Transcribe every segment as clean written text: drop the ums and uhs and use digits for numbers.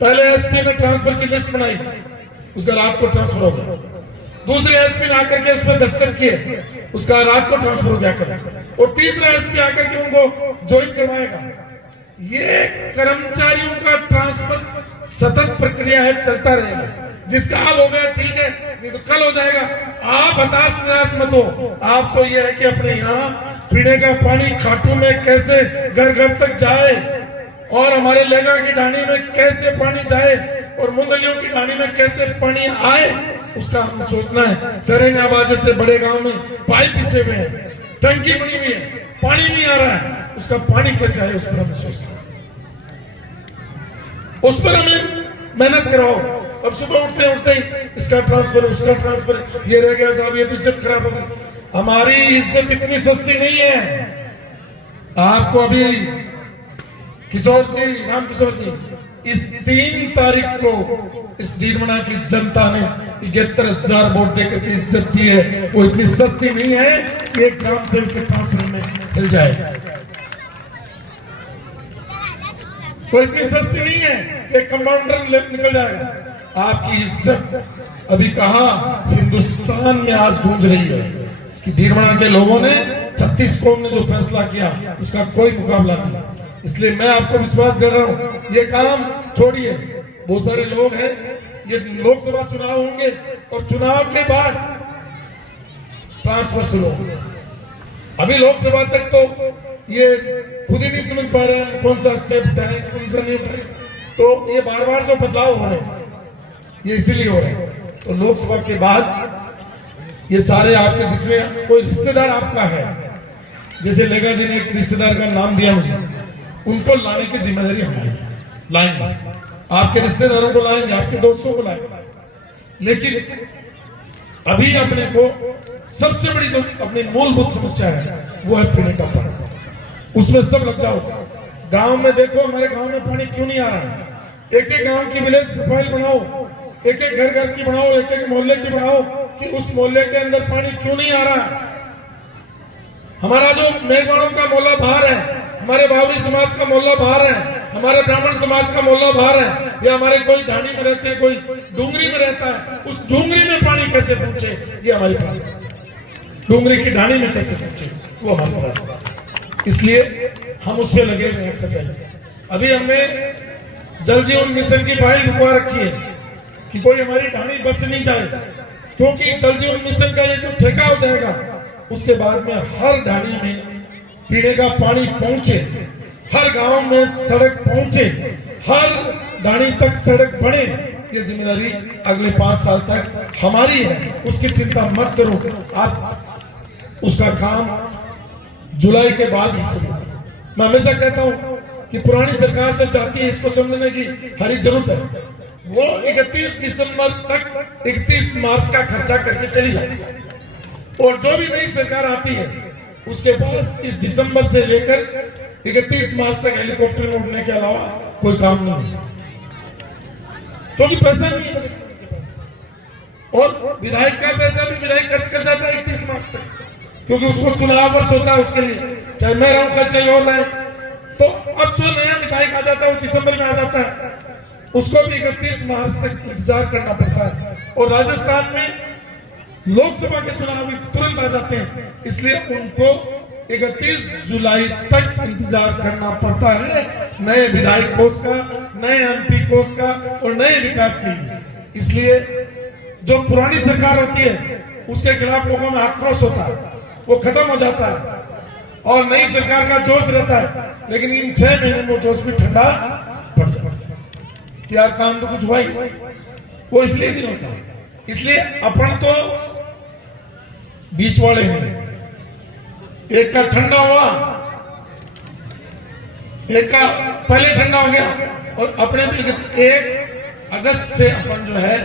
पहले एसपी ने ट्रांसफर की लिस्ट बनाई, उसका रात को ट्रांसफर हो गया। दूसरे एसपी ने आकर के उस पर दस्तखत किए, उसका रात को ट्रांसफर हो गया कर। और तीसरा एसपी आकर के उनको ज्वाइन करवाएगा। ये कर्मचारियों का ट्रांसफर सतत प्रक्रिया है, चलता रहेगा। जिसका आज हो गया ठीक है, नहीं तो कल हो जाएगा। आप हताश निराश मत हो। आपको यह है कि अपने यहाँ पीने का पानी खाटू में कैसे घर घर तक जाए, और हमारे लेगा की ढाणी में कैसे पानी जाए, और मुंदलियों की ढाणी में कैसे पानी आए, उसका हमें सोचना है। सरेने आबादी से बड़े गांव में पाइप पीछे हुए हैं, टंकी बनी हुई है, पानी नहीं आ रहा है, उसका पानी कैसे आए उस पर हमें सोचना है। उस पर हमें मेहनत कराओ। अब सुबह उठते ही इसका ट्रांसफर, उसका ट्रांसफर, ये रह गया साहब, ये तो इज्जत खराब हो गई। हमारी इज्जत इतनी सस्ती नहीं है। आपको अभी किशोर जी, राम किशोर जी, इस 3 तारीख को इस डीडमना की जनता ने 71,000 वोट देकर के इज्जत दी है। वो इतनी सस्ती नहीं है कि एक ग्राम सेवक के ट्रांसफर में मिल जाए। वो इतनी सस्ती नहीं है कि कंपाउंडर निकल जाएगा। आपकी इज्जत अभी कहाँ हिंदुस्तान में आज गूंज रही है कि डीडमना के लोगों ने 36 कौम ने जो फैसला किया, उसका कोई मुकाबला नहीं। इसलिए मैं आपको विश्वास दे रहा हूँ, ये काम छोड़िए। बहुत सारे लोग हैं, ये लोकसभा चुनाव होंगे और चुनाव के बाद ट्रांसफर शुरू होंगे। अभी लोकसभा तक तो ये खुद ही नहीं समझ पा रहे हैं कौन सा स्टेप उठाए, कौन सा नहीं उठाए। तो ये बार बार जो बदलाव हो रहे हैं, ये इसीलिए हो रहे हैं। तो लोकसभा के बाद ये सारे आपके जितने कोई रिश्तेदार आपका है, जैसे लेगा जी ने एक रिश्तेदार का नाम दिया मुझे, उनको लाने की जिम्मेदारी हमारी है। लाएंगे, आपके रिश्तेदारों को लाएंगे, आपके दोस्तों को लाएंगे। लेकिन अभी अपने को सबसे बड़ी जो अपनी मूलभूत समस्या है वो है पीने का पानी। उसमें सब लग जाओ। गांव में देखो, हमारे गांव में पानी क्यों नहीं आ रहा है। एक एक गांव की विलेज प्रोफाइल बनाओ, एक एक घर घर की बनाओ, एक एक मोहल्ले की बनाओ कि उस मोहल्ले के अंदर पानी क्यों नहीं आ रहा है। हमारा जो मेघवाणों का मोहल्ला बाहर है, हमारे बावरी समाज का मोहल्ला बाहर है, हमारे ब्राह्मण समाज का मोहल्ला बाहर है, या हमारे कोई ढाणी में रहते हैं, कोई डूंगरी में रहता है, उस डूंगरी में पानी कैसे पहुंचे, ये हमारी बात। डूंगरी की ढाणी में कैसे पहुंचे, वो हमारी बात। इसलिए हम उस पर लगे हुए एक्सरसाइज। अभी हमने जल जीवन मिशन की फाइल रुकवा रखी है कि कोई हमारी ढाणी बच नहीं जाए, क्योंकि जल जीवन मिशन का ये जो ठेका हो जाएगा, उसके बाद में हर ढाणी में पीने का पानी पहुंचे, हर गांव में सड़क पहुंचे, हर ढाणी तक सड़क बने। ये जिम्मेदारी अगले 5 साल तक हमारी है, उसकी चिंता मत करो। आप उसका काम जुलाई के बाद ही शुरू। मैं हमेशा कहता हूं कि पुरानी सरकार जब चाहती है इसको समझने की हरी जरूरत है, वो 31 दिसंबर तक 31 मार्च का खर्चा करके चली जाए, और जो भी नई सरकार आती है उसके पास इस दिसंबर से लेकर 31 मार्च तक हेलीकॉप्टर में उड़ने के अलावा कोई काम नहीं है, क्योंकि पैसा नहीं है उनके पास। और विधायक का पैसा भी विधायक खर्च कर जाता है 31 मार्च तक, क्योंकि उसको चुनाव वर्ष होता है उसके लिए, चाहे मैं रहूं कल चाहे और रहे। तो अब जो नया विधायक आ जाता है वो दिसंबर में आ जाता है, उसको भी 31 मार्च तक इंतजार करना पड़ता है। और राजस्थान में लोकसभा के चुनाव भी तुरंत आ जाते हैं, इसलिए उनको 31 जुलाई तक इंतजार करना पड़ता है नए विधायक कोष का, नए एमपी कोष का और नए विकास के लिए। इसलिए जो पुरानी सरकार होती है उसके खिलाफ लोगों में आक्रोश होता है, वो खत्म हो जाता है, और नई सरकार का जोश रहता है। लेकिन इन 6 महीने में जोश भी ठंडा पड़ जाता है कि यार काम तो कुछ हुआ ही, वो इसलिए नहीं होता। इसलिए अपन तो बीच वाले हैं, एक का ठंडा हुआ, एक का पहले ठंडा हो गया, और अपने 1 अगस्त से अपन जो है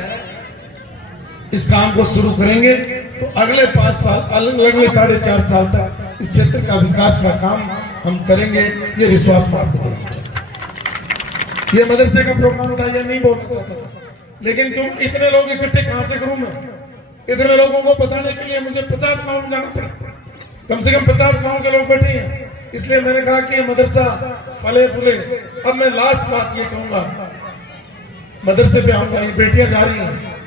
इस काम को शुरू करेंगे। तो अगले 5 साल, अगले 4.5 साल तक इस क्षेत्र का विकास का काम हम करेंगे, ये विश्वास मैं आपको देना चाहता हूं। ये मदरसे का प्रोग्राम था, ये नहीं बोलना चाहता था, लेकिन क्यों इतने लोग इकट्ठे कहां से करूं मैं? इतने लोगों को बताने के लिए मुझे 50 गांव में जाना पड़ा, कम से कम 50 गांव के लोग बैठे हैं। इसलिए मैंने कहा कि मदरसा फले फूले। अब मैं लास्ट बात ये कहूंगा मदरसे पे आऊंगा, ये बेटियां जा रही हैं